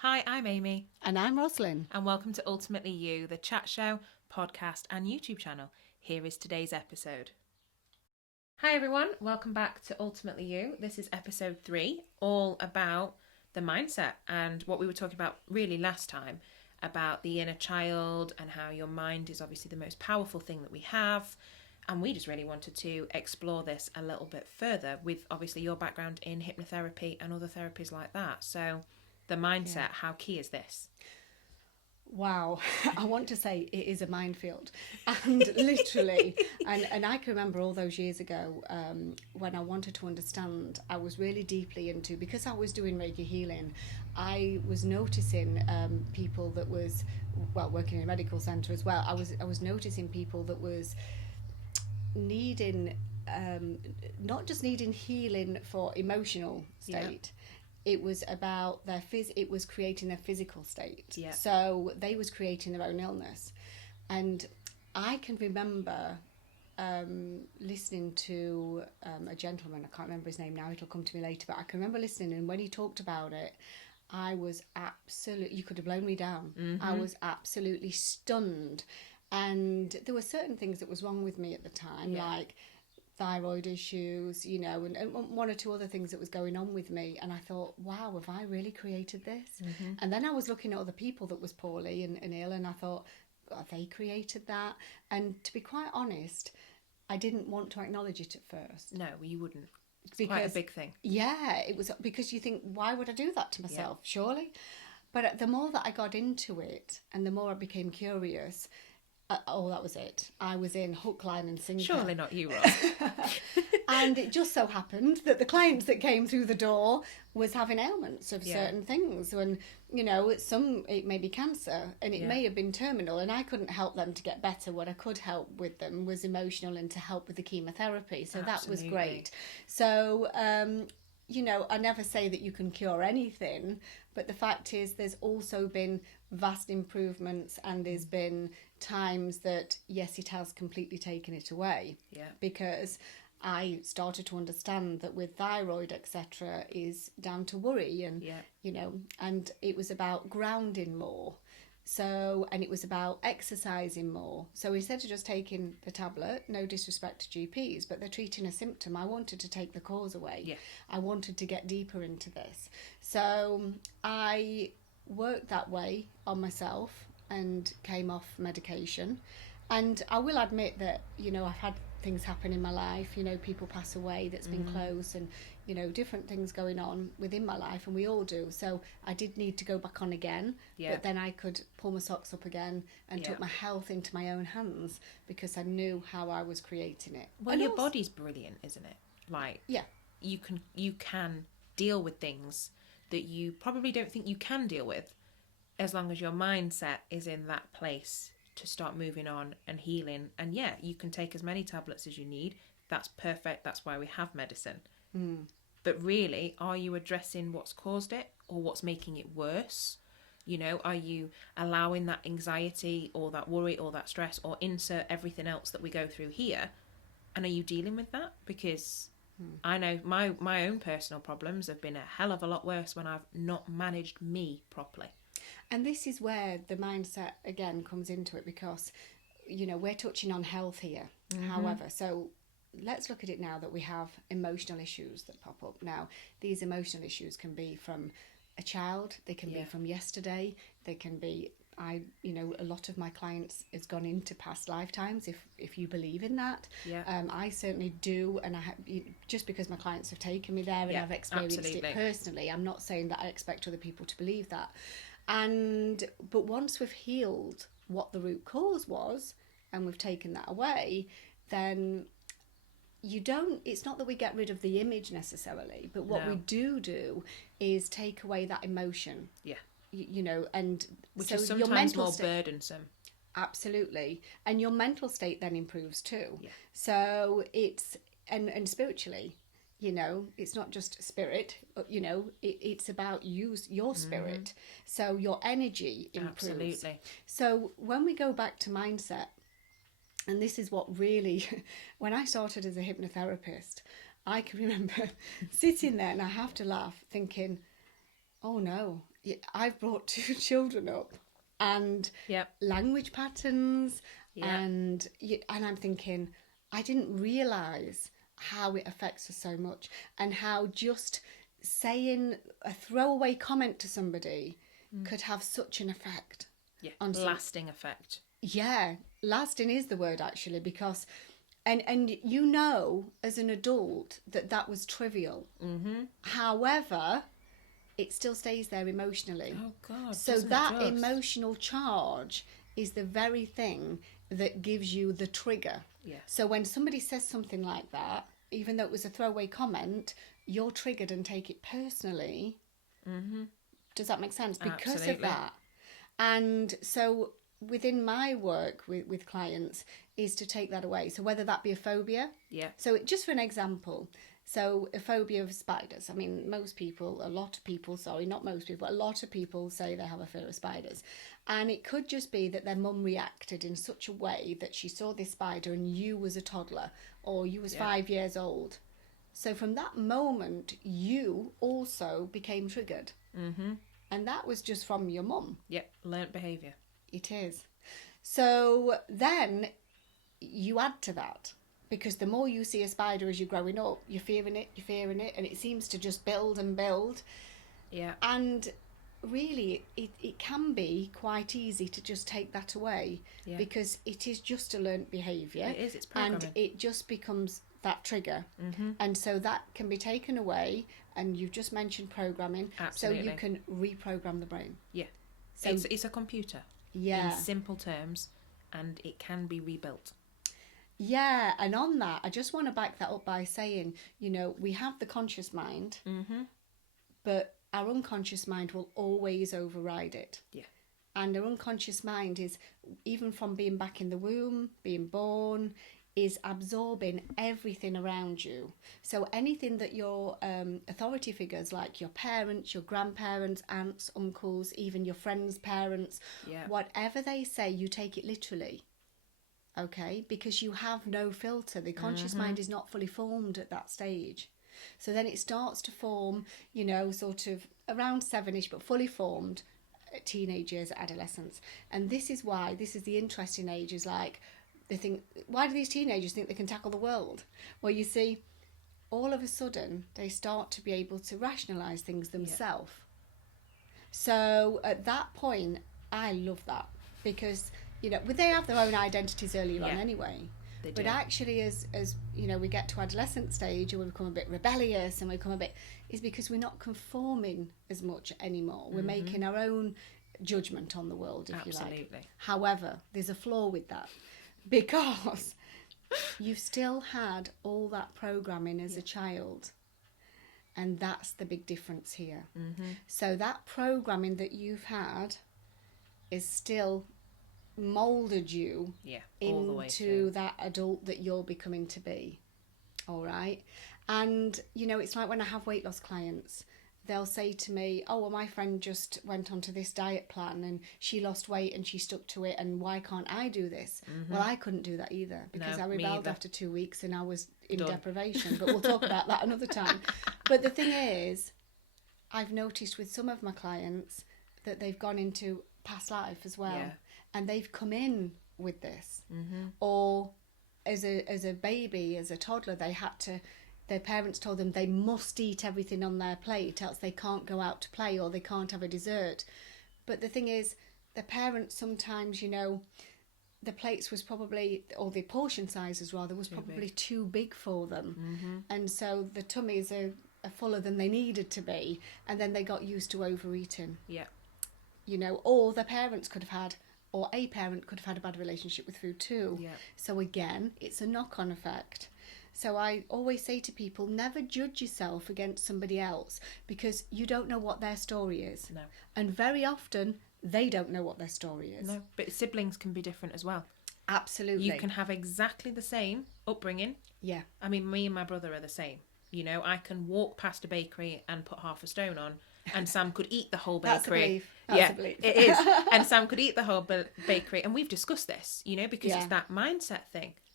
Hi, I'm Amy. And I'm Rosalind. And welcome to Ultimately You, the chat show, podcast, and YouTube channel. Here is today's episode. Hi, everyone. Welcome back to Ultimately You. This is episode 3, all about the mindset and what we were talking about really last time about the inner child and how your mind is obviously the most powerful thing that we have. And we just really wanted to explore this a little bit further with obviously your background in hypnotherapy and other therapies like that. So the mindset, how key is this? Wow, I want to say it is a minefield, and literally, and I can remember all those years ago when I wanted to understand. I was really deeply into, because I was doing Reiki healing, I was noticing people that was, well, working in a medical centre as well. I was noticing people that was needing, not just needing healing for emotional state. It was about their it was creating their physical state. So they was creating their own illness. And I can remember listening to a gentleman, I can't remember his name now, it'll come to me later, but I can remember listening, and when he talked about it, I was absolutely, you could have blown me down. I was absolutely stunned. And there were certain things that was wrong with me at the time, like thyroid issues, you know, and one or two other things that was going on with me. And I thought, wow, have I really created this? And then I was looking at other people that was poorly and ill, and I thought, have they created that? And to be quite honest, I didn't want to acknowledge it at first. No, you wouldn't. It's quite a big thing. Yeah, it was, because you think, why would I do that to myself? Surely. But the more that I got into it and the more I became curious, that was it. I was in hook, line and sinker. Surely not you, Ross. And it just so happened that the clients that came through the door was having ailments of certain things. And, you know, it may be cancer, and it may have been terminal, and I couldn't help them to get better. What I could help with them was emotional and to help with the chemotherapy. So that was great. So, you know, I never say that you can cure anything, but the fact is there's also been vast improvements, and there's been times that, yes, it has completely taken it away. Because I started to understand that with thyroid, etc., is down to worry, and, you know, and it was about grounding more. So, and it was about exercising more. So instead of just taking the tablet, no disrespect to GPs, but they're treating a symptom, I wanted to take the cause away. I wanted to get deeper into this. So I worked that way on myself and came off medication. And I will admit that, you know, I've had things happen in my life, you know, people pass away that's been close, and, you know, different things going on within my life, and we all do. So I did need to go back on again, but then I could pull my socks up again and took my health into my own hands, because I knew how I was creating it. Well, and your body's brilliant, isn't it? Like, you can deal with things that you probably don't think you can deal with, as long as your mindset is in that place to start moving on and healing. And you can take as many tablets as you need. That's perfect. That's why we have medicine. But really, are you addressing what's caused it, or what's making it worse? You know, are you allowing that anxiety or that worry or that stress, or insert everything else that we go through here, and are you dealing with that? Because I know my own personal problems have been a hell of a lot worse when I've not managed me properly. And this is where the mindset again comes into it, because, you know, we're touching on health here. However, so let's look at it now that we have emotional issues that pop up. Now, these emotional issues can be from a child, they can be from yesterday, they can be, you know, a lot of my clients has gone into past lifetimes, if you believe in that. I certainly do, and just because my clients have taken me there and I've experienced it personally, I'm not saying that I expect other people to believe that. But once we've healed what the root cause was, and we've taken that away, then it's not that we get rid of the image necessarily, but what we do is take away that emotion. You know, and which so is sometimes more burdensome. Absolutely. And your mental state then improves too. So it's, and spiritually, you know, it's not just spirit, you know, it's about your spirit. So your energy improves. Absolutely. So when we go back to mindset, and this is what really, when I started as a hypnotherapist, I can remember sitting there, and I have to laugh, thinking, oh no, I've brought 2 children up, and language patterns, and I'm thinking, I didn't realise how it affects us so much, and how just saying a throwaway comment to somebody could have such an effect. Yeah, on lasting effect. Yeah, lasting is the word, actually, because and you know as an adult that was trivial. Mm-hmm. However, it still stays there emotionally. Oh God! So that emotional charge is the very thing that gives you the trigger. Yeah. So when somebody says something like that, even though it was a throwaway comment, you're triggered and take it personally. Mm-hmm. Does that make sense? Because Absolutely. Of that. And so within my work with clients is to take that away. So whether that be a phobia. Yeah. So just for an example, so a phobia of spiders. I mean, a lot of people, not most people, but a lot of people say they have a fear of spiders. And it could just be that their mum reacted in such a way that she saw this spider and you was a toddler or you was 5 years old. So from that moment, you also became triggered. Mm-hmm. And that was just from your mum. Yep, learnt behaviour. It is. So then you add to that, because the more you see a spider as you're growing up, you're fearing it, and it seems to just build and build. Yeah. And really, it can be quite easy to just take that away, because it is just a learnt behaviour. It is, it's programming. And it just becomes that trigger. Mm-hmm. And so that can be taken away, and you've just mentioned programming. Absolutely. So you can reprogram the brain. Yeah. So it's a computer. Yeah. In simple terms, and it can be rebuilt. Yeah, and on that, I just want to back that up by saying, we have the conscious mind, mm-hmm. but our unconscious mind will always override it. Yeah. And our unconscious mind is, even from being back in the womb, being born, is absorbing everything around you. So anything that your authority figures, like your parents, your grandparents, aunts, uncles, even your friends' parents, whatever they say, you take it literally. Okay? Because you have no filter. The conscious mind is not fully formed at that stage. So then it starts to form, sort of around 7ish, but fully formed at teenage years, adolescence. And this is the interesting age, is like, they think, why do these teenagers think they can tackle the world? Well, you see, all of a sudden, they start to be able to rationalise things themselves. Yeah. So at that point, I love that, because, they have their own identities earlier on anyway. They do. But actually, as we get to adolescent stage and we become a bit rebellious and we become is because we're not conforming as much anymore. We're making our own judgment on the world, if Absolutely. you like. However, there's a flaw with that. Because you've still had all that programming as a child, and that's the big difference here. Mm-hmm. So that programming that you've had is still moulded you all the way into that adult that you're becoming to be. All right? And, it's like when I have weight loss clients, they'll say to me, oh, well, my friend just went onto this diet plan and she lost weight and she stuck to it, and why can't I do this? Mm-hmm. Well, I couldn't do that either, because I rebelled after 2 weeks and I was in deprivation. But we'll talk about that another time. But the thing is, I've noticed with some of my clients that they've gone into past life as well, and they've come in with this. Mm-hmm. Or as a baby, as a toddler, their parents told them they must eat everything on their plate, else they can't go out to play or they can't have a dessert. But the thing is, the parents sometimes, the plates was probably, or the portion sizes rather, was probably too big for them. Mm-hmm. And so the tummies are fuller than they needed to be, and then they got used to overeating. Yeah. Or the parents could have had, or a parent could have had a bad relationship with food too. Yeah. So again, it's a knock-on effect. So I always say to people, never judge yourself against somebody else, because you don't know what their story is. No. And very often, they don't know what their story is. No, but siblings can be different as well. Absolutely. You can have exactly the same upbringing. Yeah. I mean, me and my brother are the same. I can walk past a bakery and put half a stone on, and Sam could eat the whole bakery. That's a belief. It is. And Sam could eat the whole bakery. And we've discussed this, because it's that mindset thing.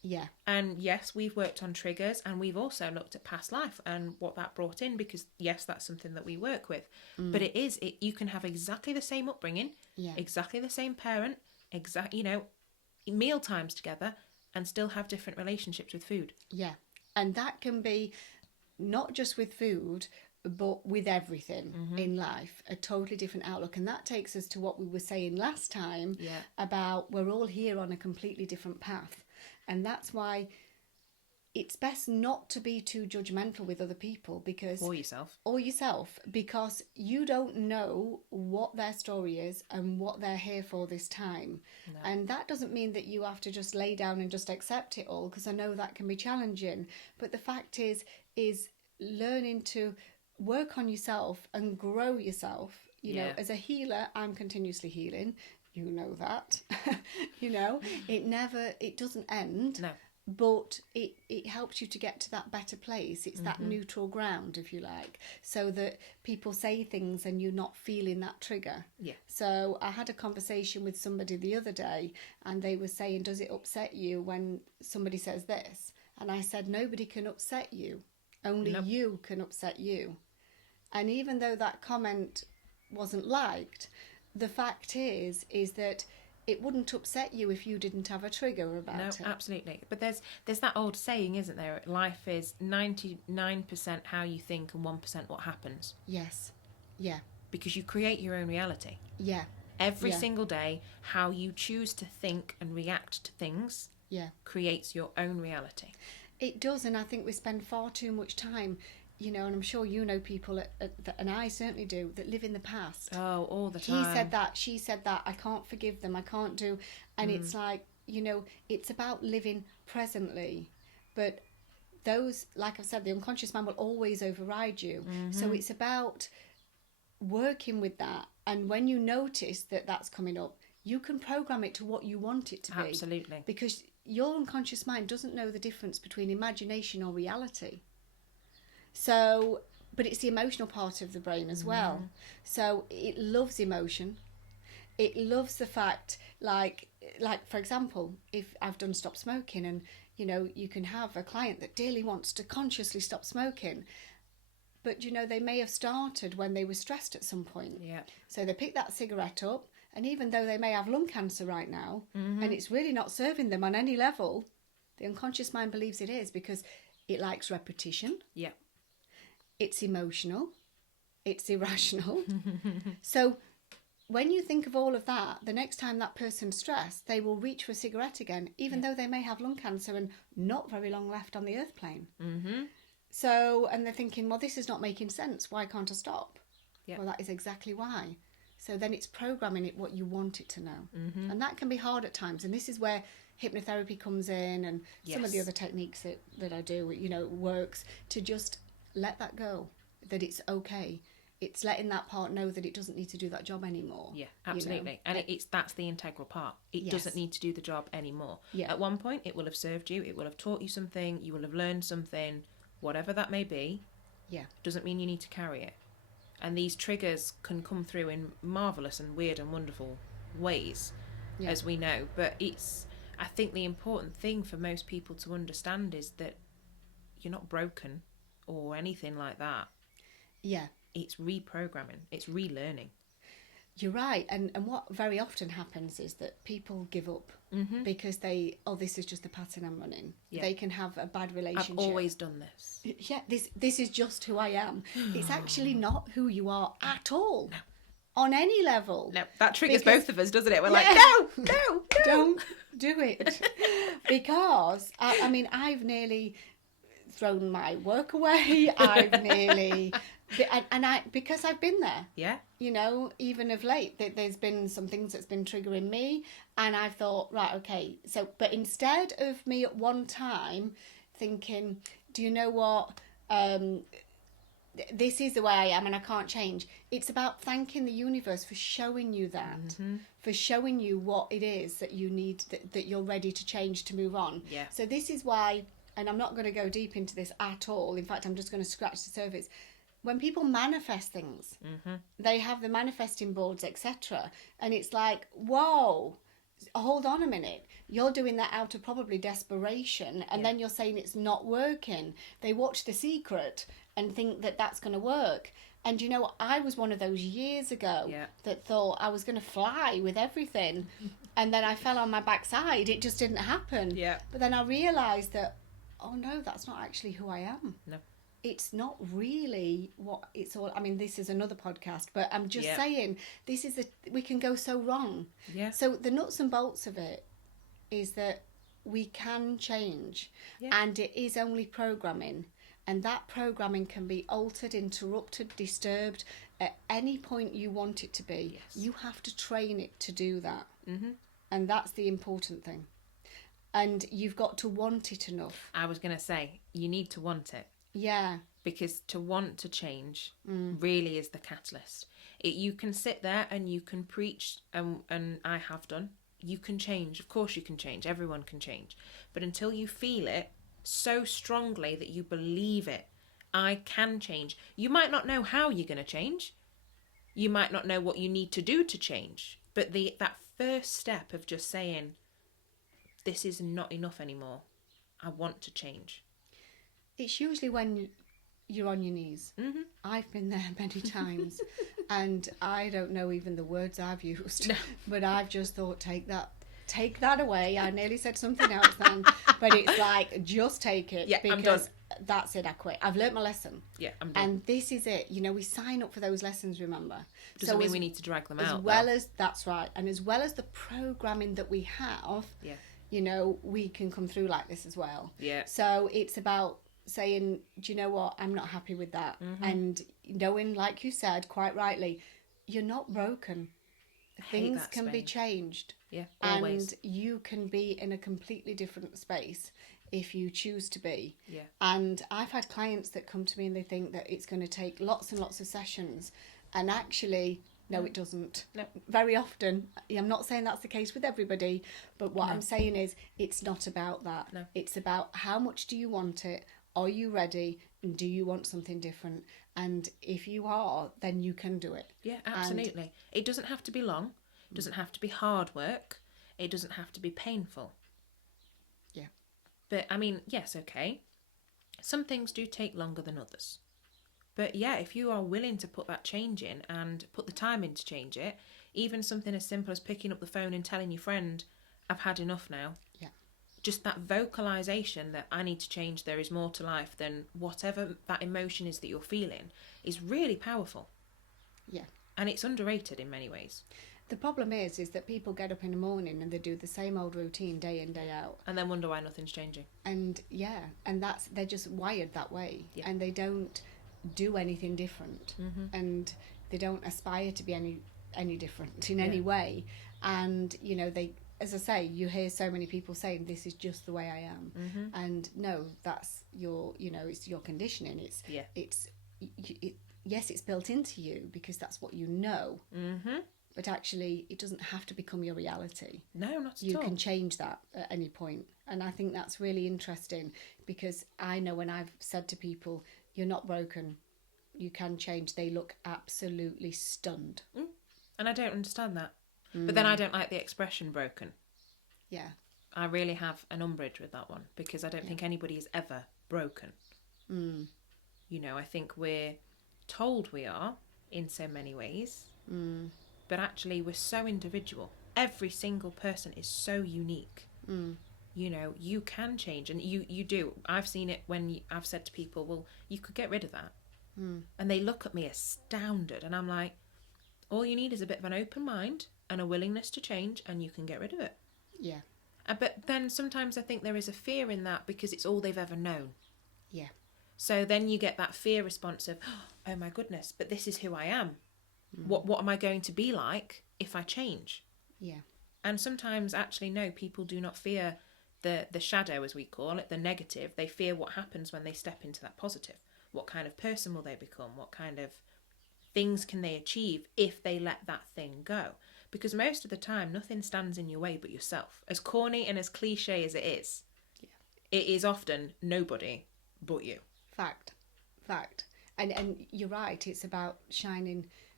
Yeah. And yes, we've worked on triggers, and we've also looked at past life and what that brought in, because yes, that's something that we work with. But you can have exactly the same upbringing, exactly the same parent, meal times together, and still have different relationships with food. Yeah. And that can be not just with food, but with everything in life, a totally different outlook. And that takes us to what we were saying last time about we're all here on a completely different path. And that's why it's best not to be too judgmental with other people, because Or yourself. Because you don't know what their story is and what they're here for this time. No. And that doesn't mean that you have to just lay down and just accept it all, because I know that can be challenging. But the fact is learning to work on yourself and grow yourself. You know, as a healer, I'm continuously healing. You know that. It doesn't end. No. But it helps you to get to that better place. It's that neutral ground, if you like, so that people say things and you're not feeling that trigger. Yeah. So I had a conversation with somebody the other day, and they were saying, does it upset you when somebody says this? And I said, nobody can upset you. Only you can upset you. And even though that comment wasn't liked, the fact is that it wouldn't upset you if you didn't have a trigger about it. No, absolutely. But there's that old saying, isn't there? Life is 99% how you think and 1% what happens. Yes. Yeah. Because you create your own reality. Yeah. Every single day, how you choose to think and react to things creates your own reality. It does, and I think we spend far too much time, and I'm sure you know people, and I certainly do, that live in the past. Oh, all the time. He said that, she said that, I can't forgive them, I can't do... And it's like, it's about living presently. But those, like I've said, the unconscious mind will always override you. So it's about working with that. And when you notice that that's coming up, you can program it to what you want it to be. Absolutely. Because your unconscious mind doesn't know the difference between imagination or reality. So, but it's the emotional part of the brain as well. So it loves emotion. It loves the fact, like for example, if I've done stop smoking, and you can have a client that dearly wants to consciously stop smoking, but they may have started when they were stressed at some point. Yeah. So they pick that cigarette up, and even though they may have lung cancer right now, and it's really not serving them on any level, the unconscious mind believes it is, because it likes repetition. Yeah. It's emotional. It's irrational. So when you think of all of that, the next time that person's stressed, they will reach for a cigarette again, even though they may have lung cancer and not very long left on the earth plane. So, and they're thinking, well, this is not making sense. Why can't I stop? Yeah. Well, that is exactly why. So then it's programming it what you want it to know. And that can be hard at times. And this is where hypnotherapy comes in, and some of the other techniques that I do, works to just let that go, that it's okay. It's letting that part know that it doesn't need to do that job anymore. Yeah, absolutely. And that's the integral part. It doesn't need to do the job anymore. Yeah. At one point, it will have served you. It will have taught you something. You will have learned something, whatever that may be. Yeah. Doesn't mean you need to carry it. And these triggers can come through in marvellous and weird and wonderful ways, as we know. But I think the important thing for most people to understand is that you're not broken or anything like that. Yeah. It's reprogramming. It's relearning. You're right. And what very often happens is that people give up because this is just the pattern I'm running. Yeah. They can have a bad relationship. I've always done this. Yeah, this is just who I am. It's actually not who you are at all. No. On any level. No, that triggers both of us, doesn't it? We're like, no, don't do it. Because, I've nearly thrown my work away. I've nearly... because I've been there. Yeah. Even of late, there's been some things that's been triggering me, and I've thought, right, okay. So, but instead of me at one time thinking, do you know what? This is the way I am and I can't change. It's about thanking the universe for showing you that, for showing you what it is that you need, that you're ready to change, to move on. Yeah. So this is why, and I'm not going to go deep into this at all. In fact, I'm just going to scratch the surface. When people manifest things, they have the manifesting boards, etc. And it's like, whoa, hold on a minute, you're doing that out of probably desperation, and then you're saying it's not working. They watch The Secret and think that that's going to work. And you know, I was one of those years ago that thought I was going to fly with everything, and then I fell on my backside. It just didn't happen. But then I realised that, oh no, that's not actually who I am. No. It's not really what it's all. I mean, this is another podcast, but I'm just saying, we can go so wrong. So the nuts and bolts of it is that we can change, and it is only programming, and that programming can be altered, interrupted, disturbed at any point you want it to be. You have to train it to do that, and that's the important thing. And you've got to want it enough. I was going to say, you need to want it. Yeah. Because to want to change really is the catalyst. You can sit there and you can preach, and I have done. You can change. Of course you can change. Everyone can change. But until you feel it so strongly that you believe it, I can change. You might not know how you're going to change. You might not know what you need to do to change. But that first step of just saying, this is not enough anymore. I want to change. It's usually when you're on your knees. I've been there many times, and I don't know even the words I've used, but I've just thought, take that away. I nearly said something else then, but it's like, just take it, because I'm done. That's it, I quit. I've learnt my lesson. I'm done. And this is it. You know, we sign up for those lessons, remember? Doesn't mean we need to drag them out. That's right. And as well as the programming that we have, you know, we can come through like this as well. So it's about saying, do you know what, I'm not happy with that. And knowing, like you said quite rightly, you're not broken. Things can be changed. Always. And you can be in a completely different space if you choose to be. Yeah. And I've had clients that come to me and they think that it's going to take lots and lots of sessions, and actually, no, it doesn't. No. Very often. I'm not saying that's the case with everybody, but what I'm saying is it's not about that. No. It's about how much do you want it? Are you ready? And do you want something different? And if you are, then you can do it. Yeah, absolutely. And it doesn't have to be long. It doesn't have to be hard work. It doesn't have to be painful. Yeah. But, I mean, yes, okay. Some things do take longer than others. But, yeah, if you are willing to put that change in and put the time in to change it, even something as simple as picking up the phone and telling your friend, I've had enough now. Yeah. Just that vocalisation that I need to change, there is more to life than whatever that emotion is that you're feeling, is really powerful. Yeah. And it's underrated in many ways. The problem is that people get up in the morning and they do the same old routine day in, day out. And then wonder why nothing's changing. And they're just wired that way. Yeah. And they don't do anything different. And they don't aspire to be any different in any way. And, you know, they, as I say, you hear so many people saying, this is just the way I am. And no, that's your, you know, it's your conditioning. Yes, it's built into you because that's what you know. But actually, it doesn't have to become your reality. No, not at all. You can change that at any point. And I think that's really interesting, because I know when I've said to people, you're not broken, you can change, they look absolutely stunned. And I don't understand that. But then I don't like the expression broken. Yeah. I really have an umbrage with that one, because I don't think anybody is ever broken. You know, I think we're told we are in so many ways. But actually, we're so individual. Every single person is so unique. You know, you can change, and you do. I've seen it when I've said to people, well, you could get rid of that. And they look at me astounded, and I'm like, all you need is a bit of an open mind and a willingness to change, and you can get rid of it. Yeah. But then sometimes I think there is a fear in that, because it's all they've ever known. Yeah. So then you get that fear response of, oh my goodness, but this is who I am. What am I going to be like if I change? Yeah. And sometimes, actually, no, people do not fear the shadow, as we call it, the negative. They fear what happens when they step into that positive. What kind of person will they become? What kind of things can they achieve if they let that thing go? Because most of the time, nothing stands in your way but yourself. As corny and as cliche as it is, it is often nobody but you. Fact. And you're right, it's about shining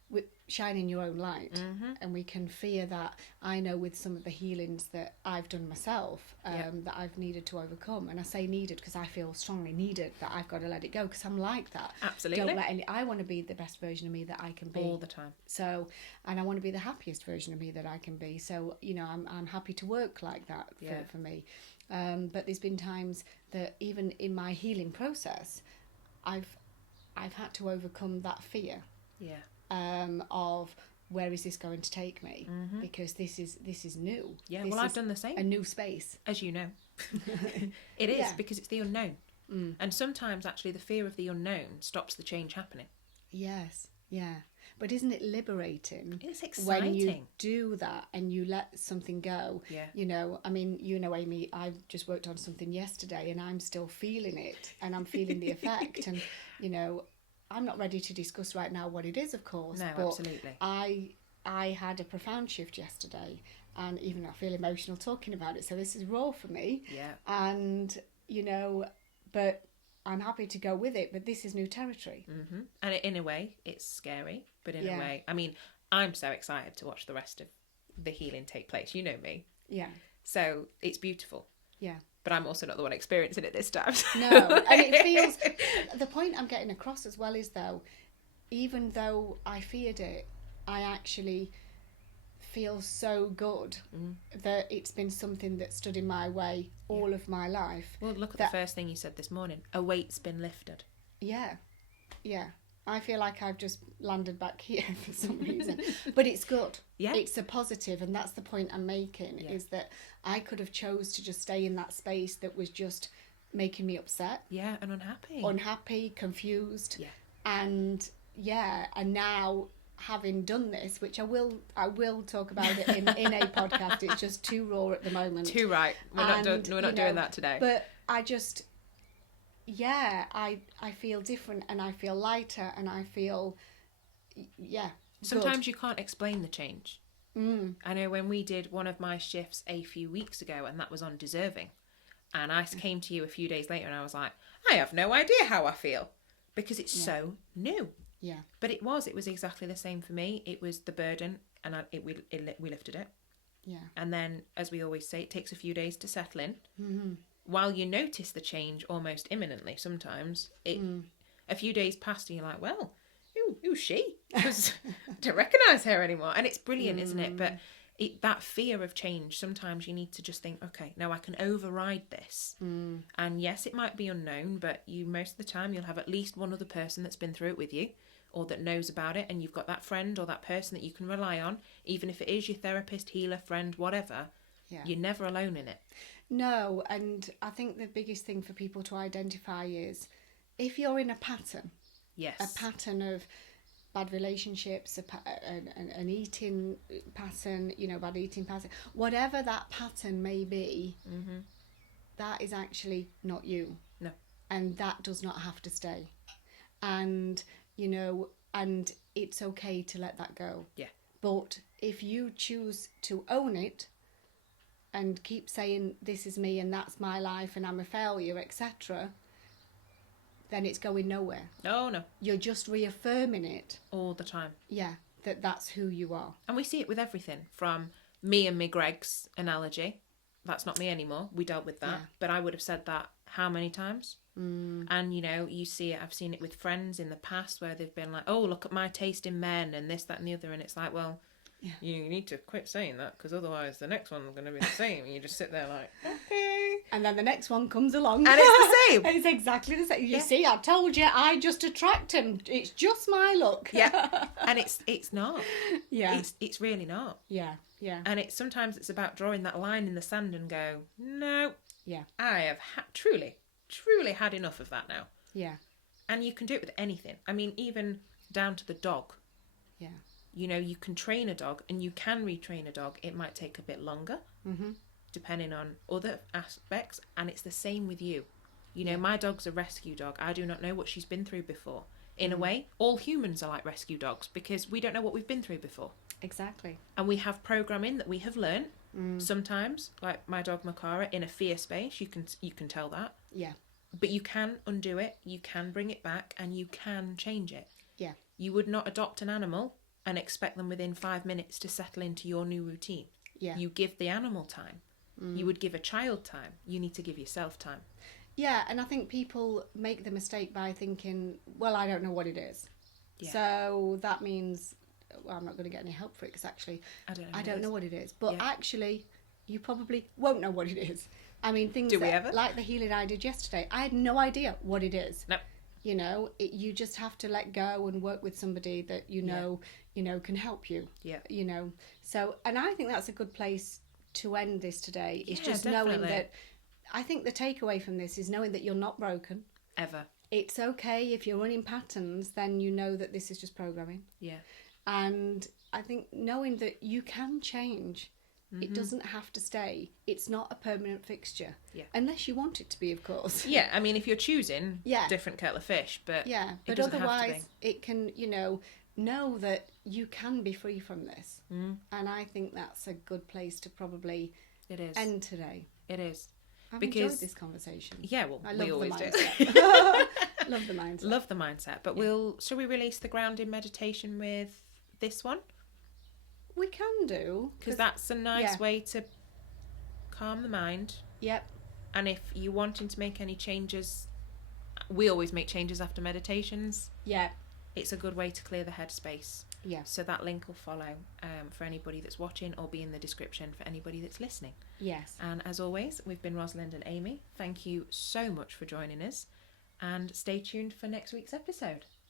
shine in your own light, and we can fear that. I know with some of the healings that I've done myself, that I've needed to overcome, and I say needed because I feel strongly needed that I've got to let it go, because I'm like that. Absolutely. Don't let I want to be the best version of me that I can be all the time. So, and I want to be the happiest version of me that I can be. So, you know, I'm happy to work like that for me. But there's been times that even in my healing process, I've had to overcome that fear. Yeah. Of where is this going to take me? Because this is new. Yeah, well, I've done the same. A new space. As you know. It is, because it's the unknown. And sometimes, actually, the fear of the unknown stops the change happening. Yes, yeah. But isn't it liberating? It's exciting. When you do that and you let something go. Yeah. You know, I mean, you know, Amy, I just worked on something yesterday and I'm still feeling it, and I'm feeling the effect. And, you know, I'm not ready to discuss right now what it is, of course. No, but absolutely. I had a profound shift yesterday, and even I feel emotional talking about it. So this is raw for me. Yeah. And, you know, but I'm happy to go with it. But this is new territory. And in a way, it's scary. But in a way, I mean, I'm so excited to watch the rest of the healing take place. You know me. Yeah. So it's beautiful. Yeah. But I'm also not the one experiencing it this time. No, and it feels... The point I'm getting across as well is, though, even though I feared it, I actually feel so good that it's been something that stood in my way all of my life. Well, look at the first thing you said this morning. A weight's been lifted. Yeah, yeah. I feel like I've just landed back here for some reason. But it's good. Yeah. It's a positive, and that's the point I'm making, is that I could have chose to just stay in that space that was just making me upset. Yeah, and unhappy. Unhappy, confused. Yeah. And now having done this, which I will talk about it in a podcast. It's just too raw at the moment. Too right. We're not doing that today. But I just... Yeah, I feel different, and I feel lighter, and I feel, Sometimes good. You can't explain the change. I know when we did one of my shifts a few weeks ago, and that was on deserving, and I came to you a few days later, and I was like, I have no idea how I feel, because it's so new. Yeah. But it was exactly the same for me. It was the burden, and we lifted it. Yeah. And then, as we always say, it takes a few days to settle in. While you notice the change almost imminently, sometimes a few days past and you're like, well, who's she? Because I don't recognise her anymore. And it's brilliant, isn't it? But that fear of change, sometimes you need to just think, okay, no, I can override this. And yes, it might be unknown, but most of the time you'll have at least one other person that's been through it with you, or that knows about it, and you've got that friend or that person that you can rely on, even if it is your therapist, healer, friend, whatever. Yeah. You're never alone in it. No, and I think the biggest thing for people to identify is if you're in a pattern, a pattern of bad relationships, an eating pattern, bad eating pattern, whatever that pattern may be, that is actually not you. No. And that does not have to stay. And, and it's okay to let that go. Yeah. But if you choose to own it, and keep saying this is me and that's my life and I'm a failure, etc., then it's going nowhere. Oh no. You're just reaffirming it all the time. Yeah, that's who you are. And we see it with everything, from me and me Greg's analogy. That's not me anymore. We dealt with that. Yeah. But I would have said that how many times? And you see it, I've seen it with friends in the past where they've been like, oh, look at my taste in men and this, that and the other, and it's like, well, yeah. You need to quit saying that, because otherwise the next one's going to be the same. And you just sit there like, okay. And then the next one comes along. And it's the same. It's exactly the same. You see, I told you, I just attract him. It's just my luck. Yeah. And it's not. Yeah. It's really not. Yeah. Yeah. And sometimes it's about drawing that line in the sand and go, no. Yeah. I have truly had enough of that now. Yeah. And you can do it with anything. I mean, even down to the dog. Yeah. You can train a dog, and you can retrain a dog. It might take a bit longer, depending on other aspects. And it's the same with you. My dog's a rescue dog. I do not know what she's been through before. In a way, all humans are like rescue dogs, because we don't know what we've been through before. Exactly. And we have programming that we have learned. Sometimes, like my dog Makara, in a fear space, you can tell that. Yeah. But you can undo it. You can bring it back, and you can change it. Yeah. You would not adopt an animal and expect them within 5 minutes to settle into your new routine. Yeah. You give the animal time. You would give a child time. You need to give yourself time. Yeah, and I think people make the mistake by thinking, well, I don't know what it is. Yeah. So that means, well, I'm not going to get any help for it because actually I don't know what it is. But actually, you probably won't know what it is. I mean, things like the healing I did yesterday, I had no idea what it is. Nope. You know, you just have to let go and work with somebody that you know can help you. Yeah. You know, so, and I think that's a good place to end this today. Is just knowing that. I think the takeaway from this is knowing that you're not broken. Ever. It's okay if you're running patterns, then you know that this is just programming. Yeah. And I think knowing that you can change. It doesn't have to stay. It's not a permanent fixture. Yeah. Unless you want it to be, of course. Yeah, I mean, if you're choosing, different kettle of fish, but but otherwise it can, know that you can be free from this. And I think that's a good place to probably end today. It is. I've enjoyed this conversation. Yeah, well, we always do. Love the mindset. Love the mindset. But shall we release the grounding meditation with this one? We can do. Because that's a nice way to calm the mind. Yep. And if you're wanting to make any changes, we always make changes after meditations. Yeah. It's a good way to clear the headspace. Yeah. So that link will follow for anybody that's watching, or be in the description for anybody that's listening. Yes. And as always, we've been Rosalind and Amy. Thank you so much for joining us, and stay tuned for next week's episode.